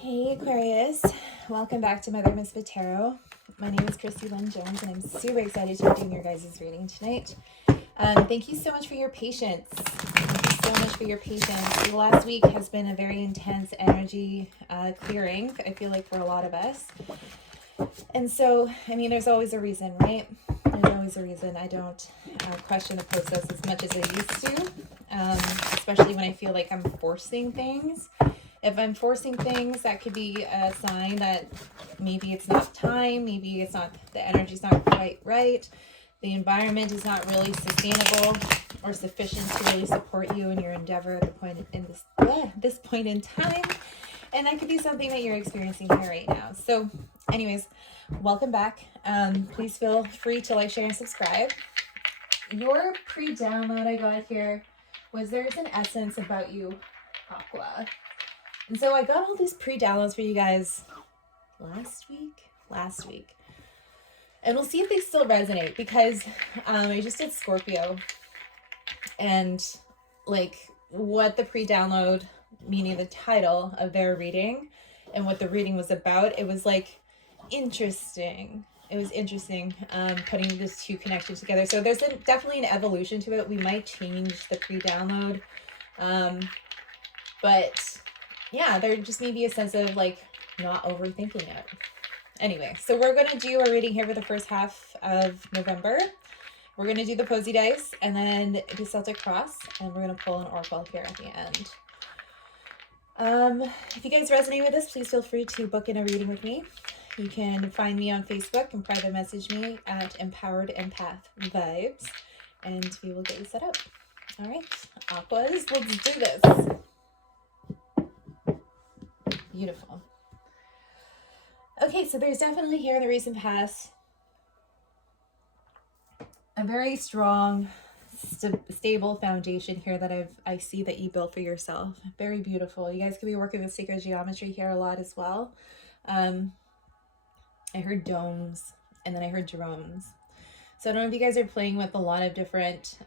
Hey Aquarius, welcome back to Mother Misfit Tarot. My name is Christy Lynn Jones and I'm super excited to be doing your guys' reading tonight. Thank you so much for your patience. Thank you so much for your patience. The last week has been a very intense energy clearing, I feel like, for a lot of us. And so, I mean, there's always a reason, right? There's always a reason. I don't question the process as much as I used to, especially when I feel like I'm forcing things. If I'm forcing things, that could be a sign that maybe it's not time, maybe it's not, the energy's not quite right, the environment is not really sustainable or sufficient to really support you in your endeavor at the point in this point in time. And that could be something that you're experiencing here right now. So anyways, welcome back. Please feel free to like, share, and subscribe. Your pre-download I got here was there's an essence about you, Aqua. And so I got all these pre-downloads for you guys last week. And we'll see if they still resonate, because I just did Scorpio, and like what the pre-download, meaning the title of their reading and what the reading was about, it was like interesting. It was interesting putting these two connected together. So there's definitely an evolution to it. We might change the pre-download. But yeah, there just may be a sense of like not overthinking it. Anyway, so we're going to do a reading here for the first half of November. We're going to do the Posy dice and then the Celtic Cross, and we're going to pull an oracle here at the end. If you guys resonate with this, please feel free to book in a reading with me. You can find me on Facebook and private message me at Empowered Empath Vibes, and we will get you set up. All right, Aquas, let's do this. Beautiful. Okay, so there's definitely here in the recent past a very strong, stable foundation here that I see that you built for yourself. Very beautiful. You guys could be working with sacred geometry here a lot as well. I heard domes, and then I heard drones. So I don't know if you guys are playing with a lot of different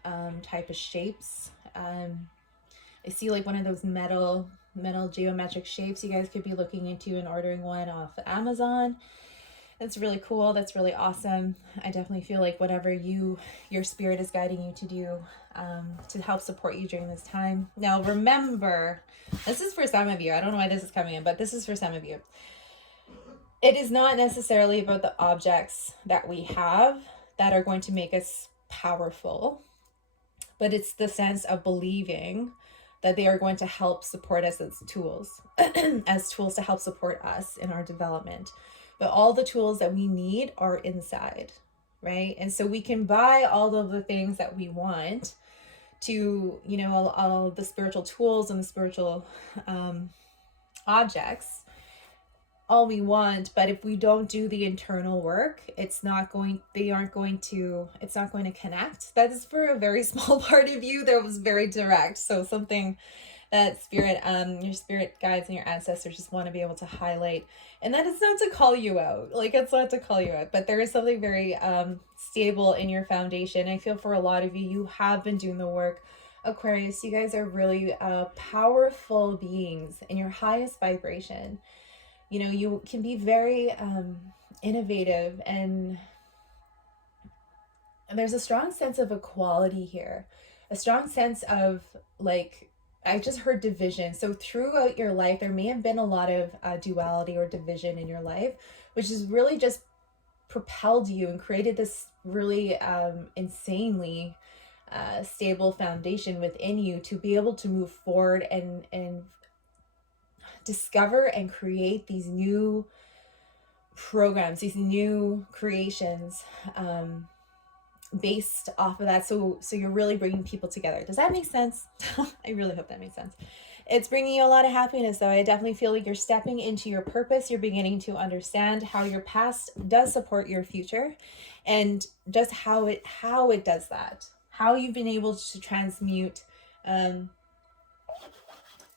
type of shapes. I see like one of those metal geometric shapes you guys could be looking into and ordering one off Amazon. That's really cool. That's really awesome. I definitely feel like whatever your spirit is guiding you to do to help support you during this time. Now remember, this is for some of you. I don't know why this is coming in, but this is for some of you. It is not necessarily about the objects that we have that are going to make us powerful, but it's the sense of believing that they are going to help support us as tools, as tools to help support us in our development. But all the tools that we need are inside, right? And so we can buy all of the things that we want to, you know, all the spiritual tools and the spiritual objects, all we want, but if we don't do the internal work, it's not going to connect. That is for a very small part of you that was very direct. So something that spirit, your spirit guides and your ancestors just want to be able to highlight, and that is not to call you out, like it's not to call you out, but there is something very stable in your foundation. I feel for a lot of you, you have been doing the work. Aquarius, you guys are really powerful beings in your highest vibration. You know, you can be very innovative, and there's a strong sense of equality here, a strong sense of like, I just heard division. So throughout your life, there may have been a lot of duality or division in your life, which has really just propelled you and created this really insanely stable foundation within you to be able to move forward and discover and create these new programs, these new creations based off of that. So you're really bringing people together. Does that make sense? I really hope that makes sense. It's bringing you a lot of happiness, though. I definitely feel like you're stepping into your purpose. You're beginning to understand how your past does support your future, and just how it does that. How you've been able to transmute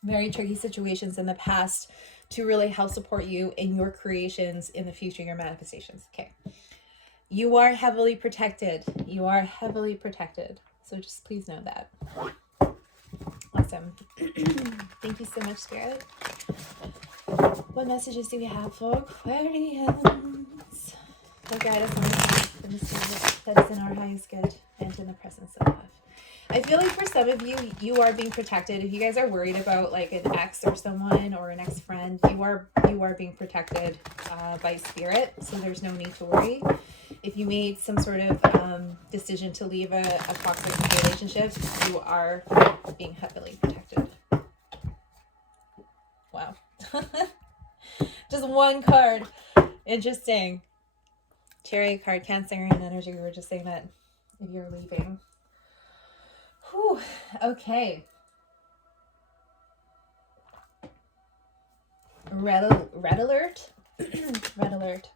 very tricky situations in the past to really help support you in your creations in the future, your manifestations. Okay. You are heavily protected. You are heavily protected. So just please know that. Awesome. Thank you so much, Spirit. What messages do we have for Aquarians? They'll guide us on the path and the spirit that is in our highest good and in the presence of love. I feel like for some of you, you are being protected. If you guys are worried about like an ex or someone or an ex-friend, you are being protected by spirit. So there's no need to worry. If you made some sort of decision to leave a toxic relationship, you are being heavily protected. Wow. Just one card. Interesting. Chariot card, Cancerian energy. We were just saying that if you're leaving. Whew. Okay. Red alert. Red alert.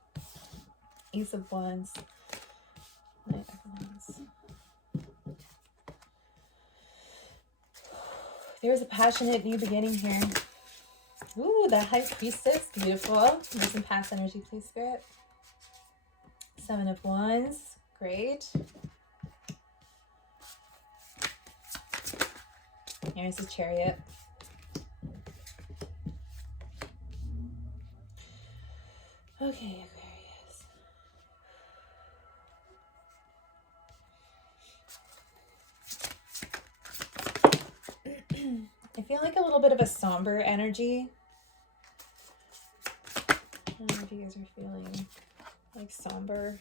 Ace of Wands. Knight of Wands. There's a passionate new beginning here. Ooh, the High Priestess. Beautiful. There's some past energy, please, Spirit. Seven of Wands. Great. Here's the Chariot. Okay, Aquarius. I feel like a little bit of a somber energy. I don't know if you guys are feeling like somber.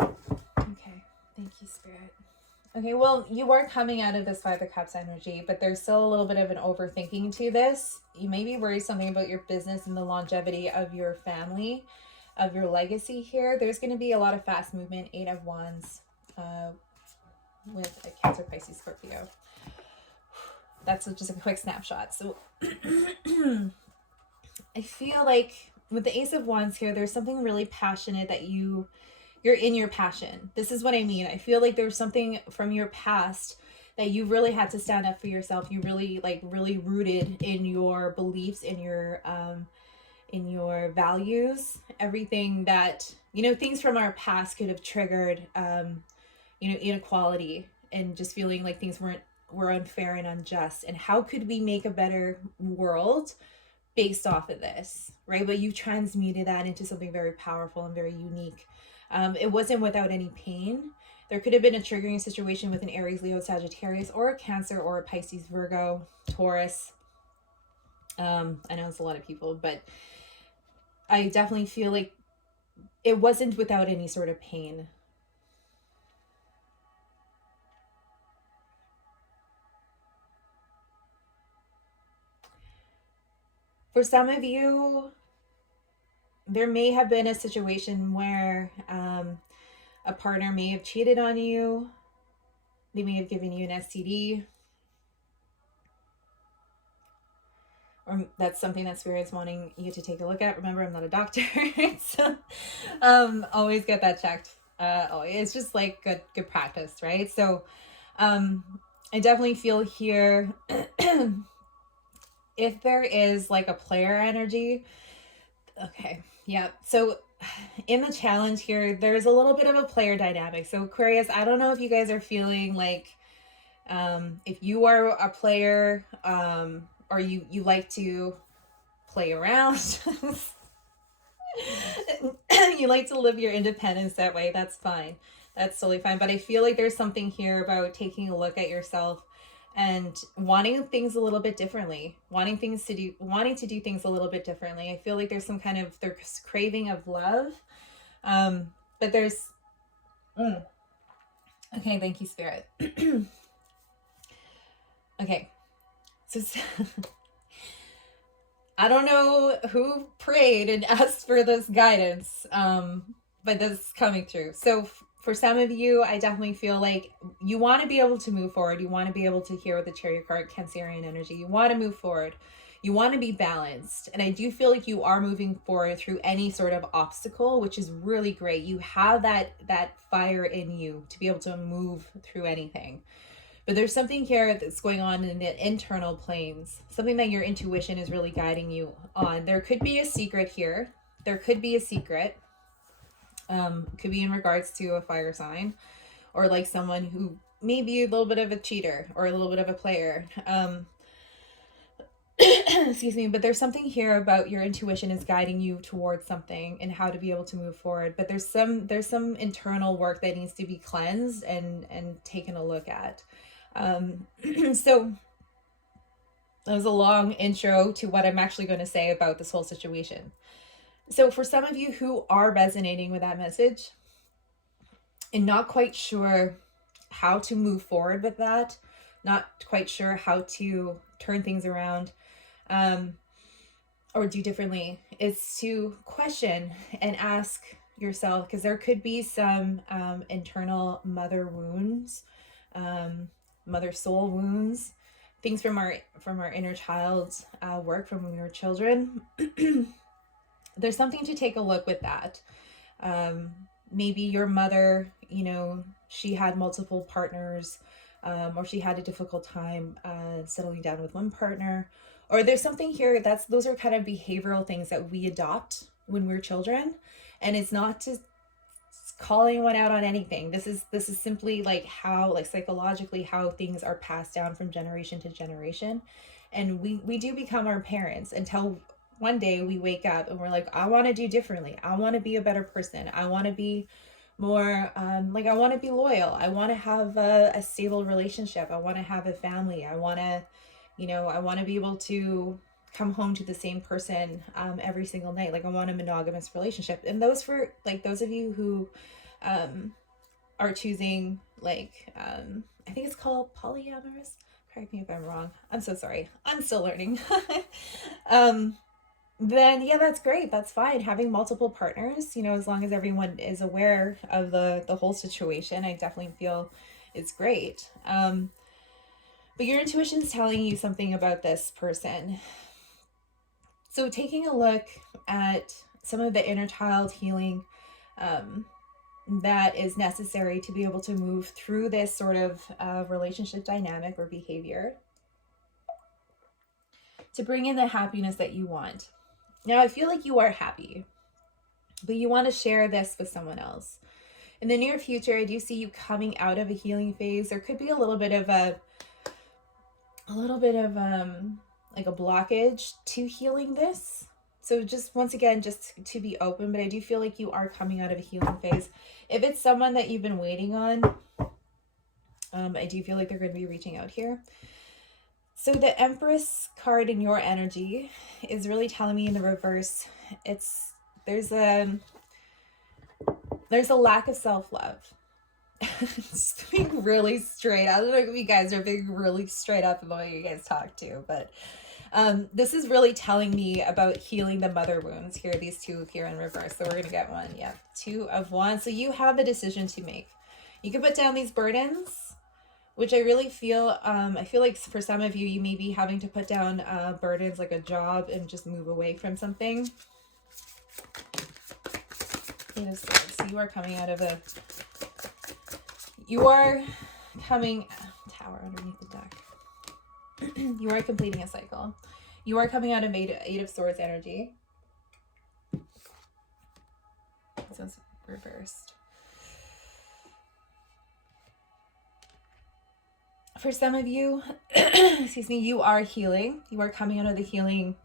Okay, thank you, Spirit. Okay, well, you are coming out of this Five of Cups energy, but there's still a little bit of an overthinking to this. You may be worried something about your business and the longevity of your family, of your legacy here. There's going to be a lot of fast movement, Eight of Wands, with a Cancer, Pisces, Scorpio. That's just a quick snapshot. So I feel like with the Ace of Wands here, there's something really passionate that you're in your passion. This is what I mean. I feel like there's something from your past that you really had to stand up for yourself. You really rooted in your beliefs, in your values, everything that, things from our past could have triggered, inequality and just feeling like things were unfair and unjust. And how could we make a better world based off of this, right? But you transmuted that into something very powerful and very unique. It wasn't without any pain. There could have been a triggering situation with an Aries, Leo, Sagittarius, or a Cancer, or a Pisces, Virgo, Taurus. I know it's a lot of people, but I definitely feel like it wasn't without any sort of pain. For some of you, there may have been a situation where a partner may have cheated on you. They may have given you an STD. Or that's something that Spirit's wanting you to take a look at. Remember, I'm not a doctor. So always get that checked. It's just like good practice, right? So I definitely feel here if there is like a player energy. Okay, yeah. So in the challenge here, there's a little bit of a player dynamic. So Aquarius, I don't know if you guys are feeling like if you are a player or you like to play around, you like to live your independence that way, that's fine. That's totally fine. But I feel like there's something here about taking a look at yourself and wanting things a little bit differently, wanting to do things a little bit differently. I feel like there's some kind of there's craving of love, but there's okay, thank you, Spirit. Okay, so I don't know who prayed and asked for this guidance, but this is coming through. So for some of you, I definitely feel like you want to be able to move forward. You want to be able to hear with the Chariot card, Cancerian energy. You want to move forward. You want to be balanced. And I do feel like you are moving forward through any sort of obstacle, which is really great. You have that fire in you to be able to move through anything. But there's something here that's going on in the internal planes, something that your intuition is really guiding you on. There could be a secret here. There could be a secret. Could be in regards to a fire sign or like someone who maybe a little bit of a cheater or a little bit of a player. Excuse me, but there's something here about your intuition is guiding you towards something and how to be able to move forward. But there's some internal work that needs to be cleansed and taken a look at. So that was a long intro to what I'm actually going to say about this whole situation. So for some of you who are resonating with that message and not quite sure how to move forward with that, not quite sure how to turn things around, or do differently, is to question and ask yourself, because there could be some internal mother wounds, mother soul wounds, things from our inner child work from when we were children. There's something to take a look with that. Maybe your mother, she had multiple partners, or she had a difficult time settling down with one partner. Or there's something here those are kind of behavioral things that we adopt when we're children. And it's not just calling one out on anything. This is simply how psychologically how things are passed down from generation to generation. And we do become our parents until one day we wake up and we're like, I want to do differently. I want to be a better person. I want to be more I want to be loyal. I want to have a stable relationship. I want to have a family. I want to be able to come home to the same person every single night. I want a monogamous relationship. And those for those of you who are choosing I think it's called polyamorous. Correct me if I'm wrong. I'm so sorry. I'm still learning. Then yeah, that's great. That's fine. Having multiple partners, as long as everyone is aware of the whole situation, I definitely feel it's great. But your intuition is telling you something about this person. So taking a look at some of the inner child healing that is necessary to be able to move through this sort of relationship dynamic or behavior to bring in the happiness that you want. Now, I feel like you are happy, but you want to share this with someone else. In the near future, I do see you coming out of a healing phase. There could be a little bit of a blockage to healing this. So just once again, just to be open, but I do feel like you are coming out of a healing phase. If it's someone that you've been waiting on, I do feel like they're going to be reaching out here. So the Empress card in your energy is really telling me in the reverse, there's a lack of self-love. Just being really straight. I don't know if you guys are being really straight up in the way you guys talk to, but this is really telling me about healing the mother wounds here, these two here in reverse. So we're going to get one. Yeah, 2 of Wands. So you have a decision to make. You can put down these burdens, which I really feel, I feel like for some of you, you may be having to put down burdens like a job and just move away from something. Eight of Swords. So you are coming out of Tower underneath the deck. You are completing a cycle. You are coming out of Eight of Swords energy. This is reversed. For some of you, excuse me, you are healing. You are coming out of the healing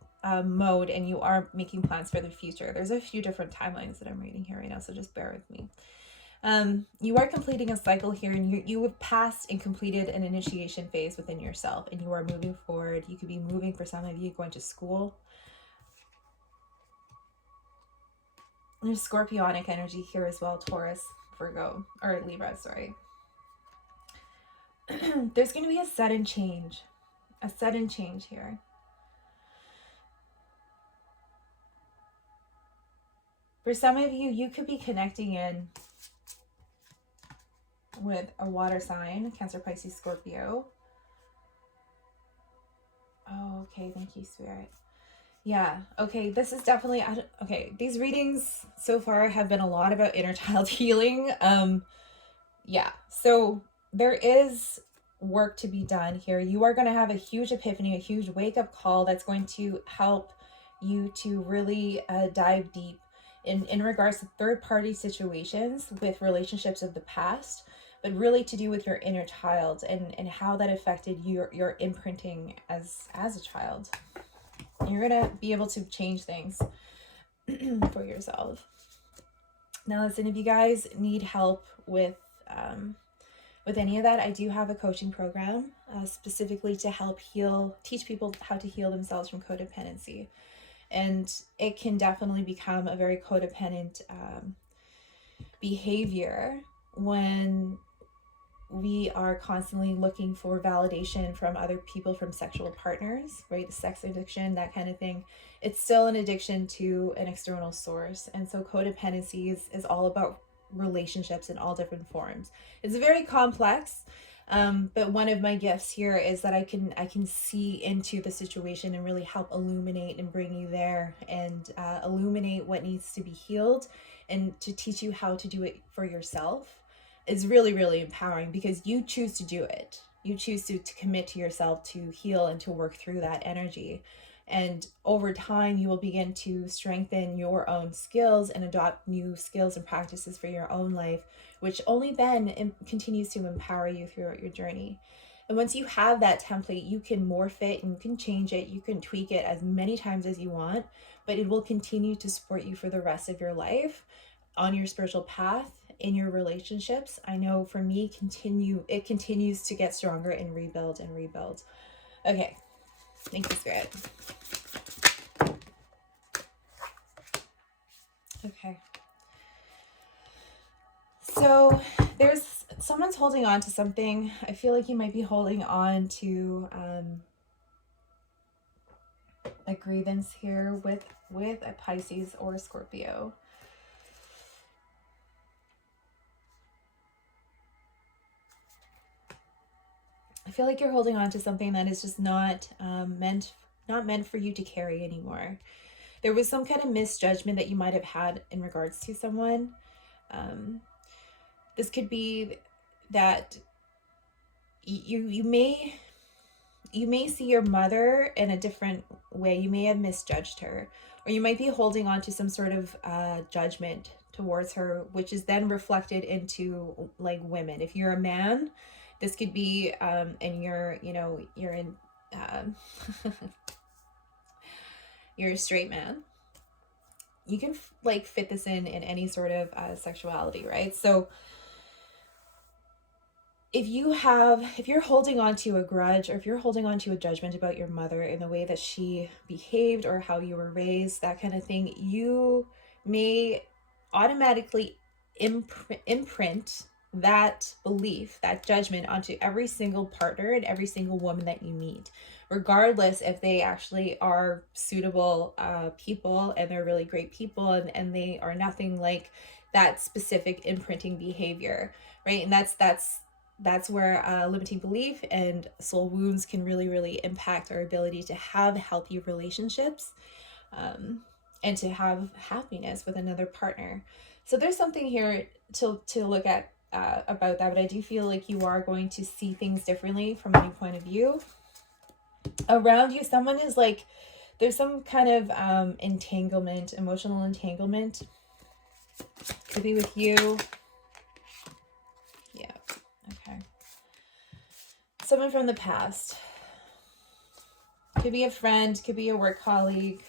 mode, and you are making plans for the future. There's a few different timelines that I'm reading here right now, so just bear with me. You are completing a cycle here, and you have passed and completed an initiation phase within yourself, and you are moving forward. You could be moving, for some of you, going to school. There's Scorpionic energy here as well, Taurus, Virgo, or Libra, sorry. There's going to be a sudden change here. For some of you, you could be connecting in with a water sign, Cancer, Pisces, Scorpio. Oh, okay. Thank you, Spirit. Yeah. Okay. This is definitely, okay. These readings so far have been a lot about inner child healing. Yeah. So there is work to be done here. You are going to have a huge epiphany, a huge wake up call that's going to help you to really dive deep in regards to third party situations with relationships of the past. but really to do with your inner child and how that affected your imprinting as a child. You're going to be able to change things for yourself. Now listen, if you guys need help with any of that, I do have a coaching program specifically to help teach people how to heal themselves from codependency. And it can definitely become a very codependent behavior when we are constantly looking for validation from other people, from sexual partners, right? The sex addiction, that kind of thing. It's still an addiction to an external source. And so codependency is all about relationships in all different forms. It's very complex, but one of my gifts here is that I can see into the situation and really help illuminate and bring you there, and illuminate what needs to be healed, and to teach you how to do it for yourself is really, really empowering, because you choose to do it. You choose to commit to yourself to heal and to work through that energy. And over time, you will begin to strengthen your own skills and adopt new skills and practices for your own life, which only then continues to empower you throughout your journey. And once you have that template, you can morph it and you can change it. You can tweak it as many times as you want, but it will continue to support you for the rest of your life on your spiritual path, in your relationships. I know for me, it continues to get stronger and rebuild and rebuild. Okay. Thank you, Spirit. Okay. So someone's holding on to something. I feel like you might be holding on to a grievance here with a Pisces or a Scorpio. I feel like you're holding on to something that is just not meant for you to carry anymore. There was some kind of misjudgment that you might have had in regards to someone. This could be that you may see your mother in a different way. You may have misjudged her, or you might be holding on to some sort of judgment towards her, which is then reflected into like women. If you're a man, this could be and you're in you're a straight man. You can like fit this in any sort of sexuality, right? So if you're holding on to a grudge, or if you're holding on to a judgment about your mother in the way that she behaved or how you were raised, that kind of thing, you may automatically imprint that belief, that judgment onto every single partner and every single woman that you meet, regardless if they actually are suitable people and they're really great people and they are nothing like that specific imprinting behavior, right? And that's where limiting belief and soul wounds can really, really impact our ability to have healthy relationships and to have happiness with another partner. So there's something here to look at about that, but I do feel like you are going to see things differently from a new point of view. Around you, someone is like, there's some kind of entanglement, emotional entanglement. Could be with you. Yeah, okay. Someone from the past. Could be a friend, could be a work colleague.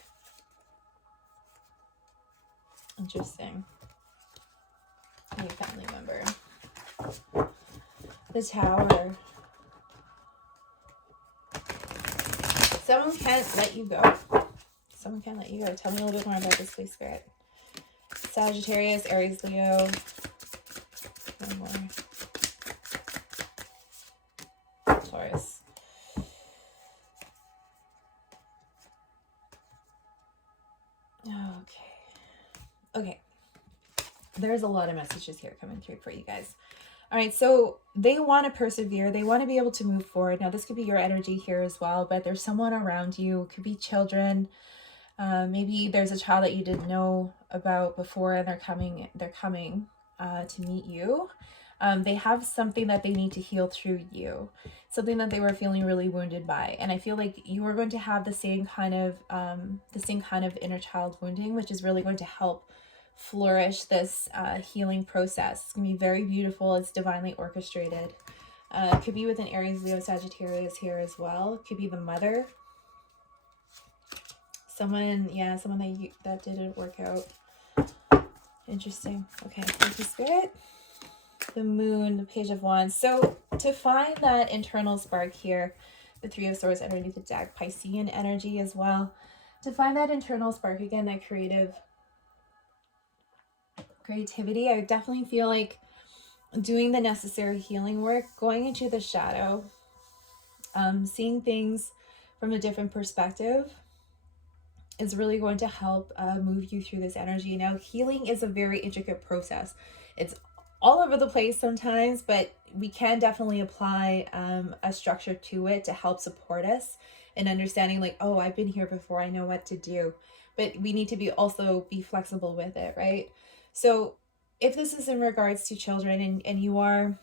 Interesting. Maybe a family member. The Tower. Someone can't let you go. Someone can't let you go. Tell me a little bit more about this, please, Spirit. Sagittarius, Aries, Leo. One more. Taurus. Okay. There's a lot of messages here coming through for you guys. All right, so they want to persevere. They want to be able to move forward. Now, this could be your energy here as well, but there's someone around you. It could be children. Maybe there's a child that you didn't know about before, and they're coming to meet you. They have something that they need to heal through you, something that they were feeling really wounded by. And I feel like you are going to have the same kind of inner child wounding, which is really going to help flourish this healing process. It's going to be very beautiful. It's divinely orchestrated. It could be with an Aries, Leo, Sagittarius here as well. It could be the mother. Someone that didn't work out. Interesting. Okay, thank you, Spirit. The Moon, the Page of Wands. So to find that internal spark here, the Three of Swords underneath the deck, Piscean energy as well. To find that internal spark again, that creativity, I definitely feel like doing the necessary healing work, going into the shadow, seeing things from a different perspective is really going to help move you through this energy. Now, healing is a very intricate process. It's all over the place sometimes, but we can definitely apply a structure to it to help support us in understanding like, oh, I've been here before, I know what to do. But we need to be flexible with it, right? So if this is in regards to children and you are,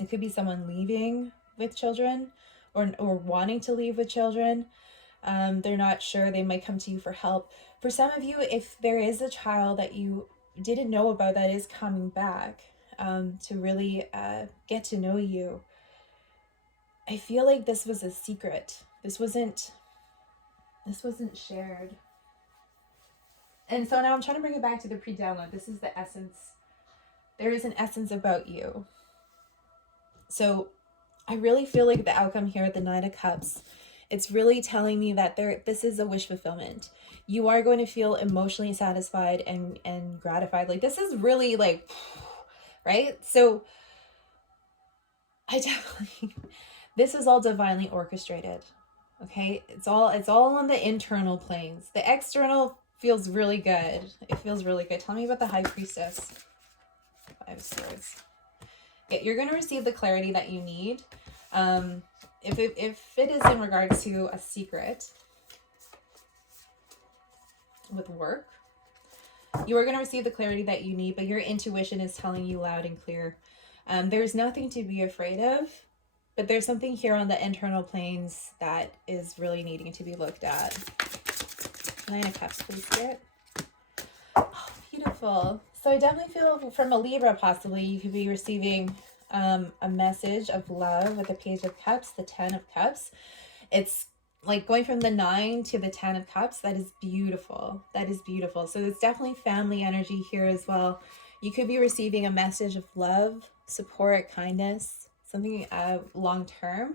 it could be someone leaving with children or wanting to leave with children. They're not sure, they might come to you for help. For some of you, if there is a child that you didn't know about that is coming back to really get to know you, I feel like this was a secret. This wasn't shared. And so now I'm trying to bring it back to the pre-download. This is the essence. There is an essence about you. So I really feel like the outcome here at the Nine of Cups, it's really telling me that this is a wish fulfillment. You are going to feel emotionally satisfied and gratified. Like this is really like, right? So I definitely, this is all divinely orchestrated. Okay, it's all on the internal planes. The external feels really good. It feels really good. Tell me about the High Priestess. Five of Swords. Okay, you're going to receive the clarity that you need. If it is in regards to a secret with work, you are going to receive the clarity that you need, but your intuition is telling you loud and clear. There's nothing to be afraid of. But there's something here on the internal planes that is really needing to be looked at. Nine of Cups, please, Spirit. Oh, beautiful. So I definitely feel from a Libra, possibly, you could be receiving a message of love with the Page of Cups, the 10 of Cups. It's like going from the 9 to the 10 of Cups. That is beautiful. That is beautiful. So it's definitely family energy here as well. You could be receiving a message of love, support, kindness, something long-term.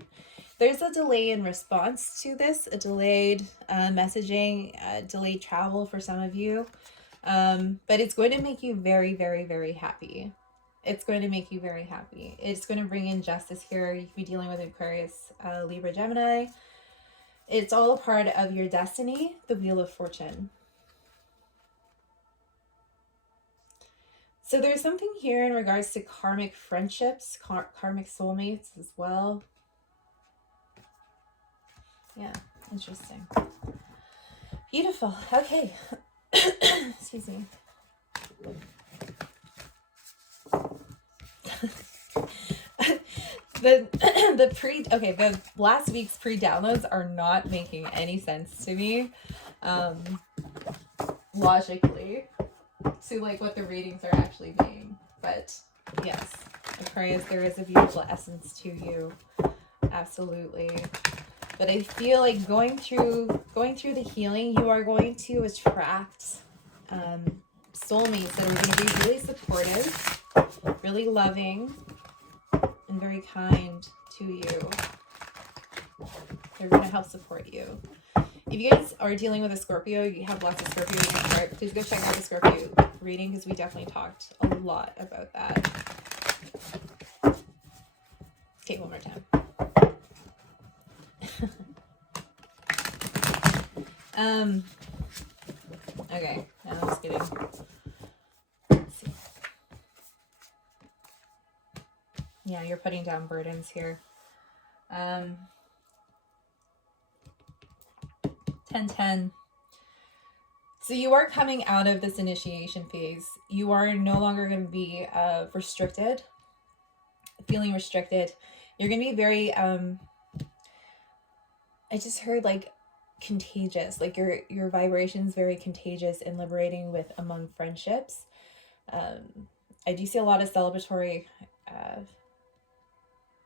There's a delay in response to this, a delayed messaging, delayed travel for some of you. But it's going to make you very, very, very happy. It's going to make you very happy. It's going to bring in justice here. You could be dealing with Aquarius, Libra, Gemini. It's all a part of your destiny, the Wheel of Fortune. So there's something here in regards to karmic friendships, karmic soulmates as well. Yeah, interesting. Beautiful. Okay. Excuse me. The last week's pre-downloads are not making any sense to me, logically, to like what the readings are actually being. But yes, Aquarius, there is a beautiful essence to you, absolutely. But I feel like going through the healing, you are going to attract soulmates that are going to be really supportive, really loving, and very kind to you. They're going to help support you. If you guys are dealing with a Scorpio, you have lots of Scorpio in your chart, please go check out the Scorpio reading because we definitely talked a lot about that. Okay, one more time. Okay, now I'm just kidding. Let's see. Yeah, you're putting down burdens here. 10-10. So you are coming out of this initiation phase. You are no longer going to be restricted, feeling restricted. You're going to be very, I just heard like contagious. Like your vibration is very contagious and liberating with among friendships. I do see a lot of celebratory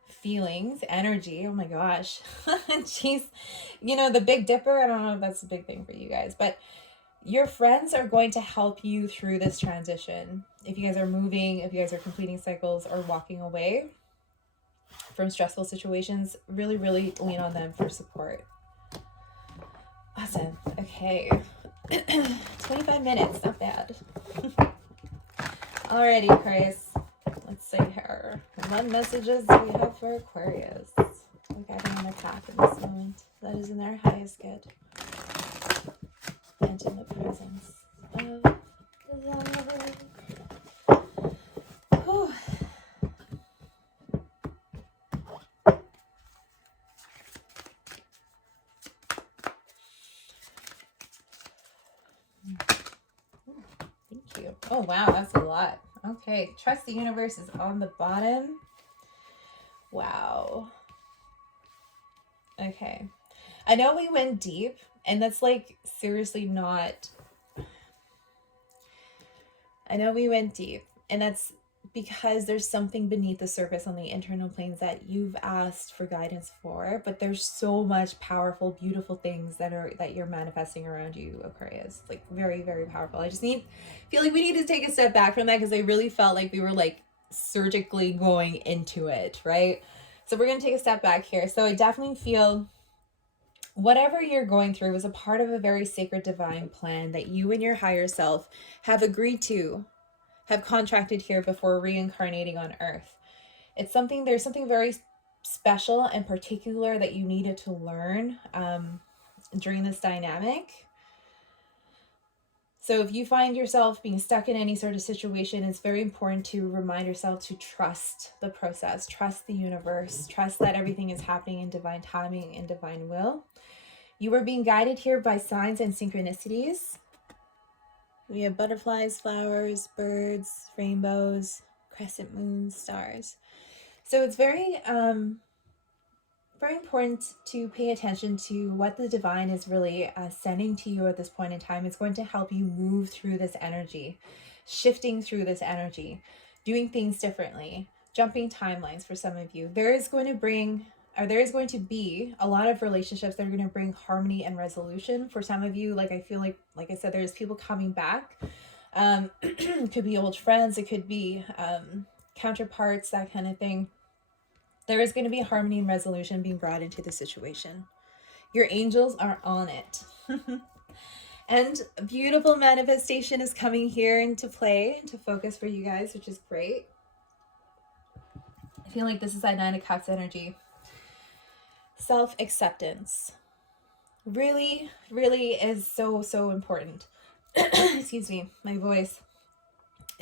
feelings, energy. Oh my gosh. Jeez. You know, the Big Dipper, I don't know if that's a big thing for you guys, but your friends are going to help you through this transition. If you guys are moving, if you guys are completing cycles or walking away from stressful situations, really, really lean on them for support. Awesome. Okay. 25 minutes, not bad. Alrighty, Aquarius. Let's see here. What messages do we have for Aquarius? Regarding an attack in this moment that is in their highest good. And in the presence of love. Whew. Thank you. Oh wow, that's a lot. Okay, trust the universe is on the bottom. Wow. Okay. I know we went deep, and that's like seriously not. I know we went deep, and that's because there's something beneath the surface on the internal planes that you've asked for guidance for, but there's so much powerful, beautiful things that you're manifesting around you, Aquarius. Like very, very powerful. I just feel like we need to take a step back from that, because I really felt like we were like surgically going into it, right? So we're going to take a step back here. So I definitely feel whatever you're going through was a part of a very sacred divine plan that you and your higher self have agreed to, have contracted here before reincarnating on Earth. There's something very special and particular that you needed to learn during this dynamic. So if you find yourself being stuck in any sort of situation, it's very important to remind yourself to trust the process, trust the universe, trust that everything is happening in divine timing and divine will. You are being guided here by signs and synchronicities. We have butterflies, flowers, birds, rainbows, crescent moons, stars. So it's very, very important to pay attention to what the divine is really sending to you at this point in time. It's going to help you move through this energy, shifting through this energy, doing things differently, jumping timelines for some of you. There is going to be a lot of relationships that are going to bring harmony and resolution for some of you. Like I feel like I said, there's people coming back. It could be old friends. It could be counterparts, that kind of thing. There is going to be harmony and resolution being brought into the situation. Your angels are on it. And a beautiful manifestation is coming here into play, into focus for you guys, which is great. I feel like this is that 9 of Cups energy. Self-acceptance really, really is so, so important. Excuse me, my voice.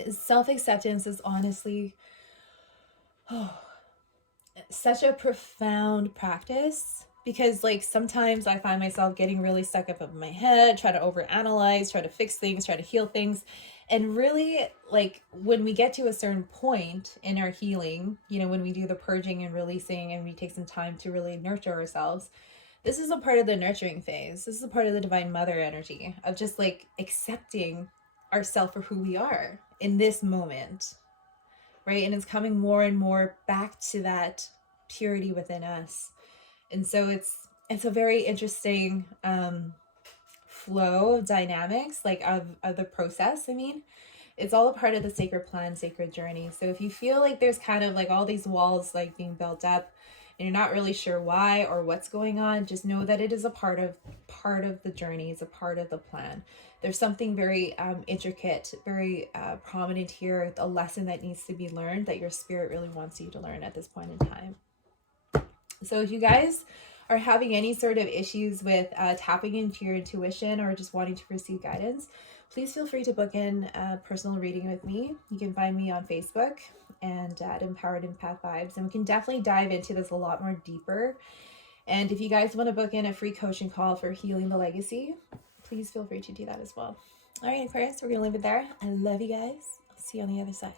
Self-acceptance is honestly such a profound practice, because like sometimes I find myself getting really stuck up in my head, try to overanalyze, try to fix things, try to heal things. And really, like when we get to a certain point in our healing, you know, when we do the purging and releasing and we take some time to really nurture ourselves, this is a part of the nurturing phase. This is a part of the divine mother energy of just like accepting ourselves for who we are in this moment, right? And it's coming more and more back to that purity within us. And so it's a very interesting flow of dynamics, like of the process. I mean, it's all a part of the sacred plan, sacred journey. So if you feel like there's kind of like all these walls like being built up and you're not really sure why or what's going on, just know that it is a part of the journey. It's a part of the plan. There's something very intricate, very prominent here, a lesson that needs to be learned that your spirit really wants you to learn at this point in time. So if you guys are having any sort of issues with tapping into your intuition or just wanting to receive guidance, please feel free to book in a personal reading with me. You can find me on Facebook and at Empowered Empath Vibes, and we can definitely dive into this a lot more deeper. And if you guys want to book in a free coaching call for healing the legacy, please feel free to do that as well. All right, Aquarius, we're going to leave it there. I love you guys. I'll see you on the other side.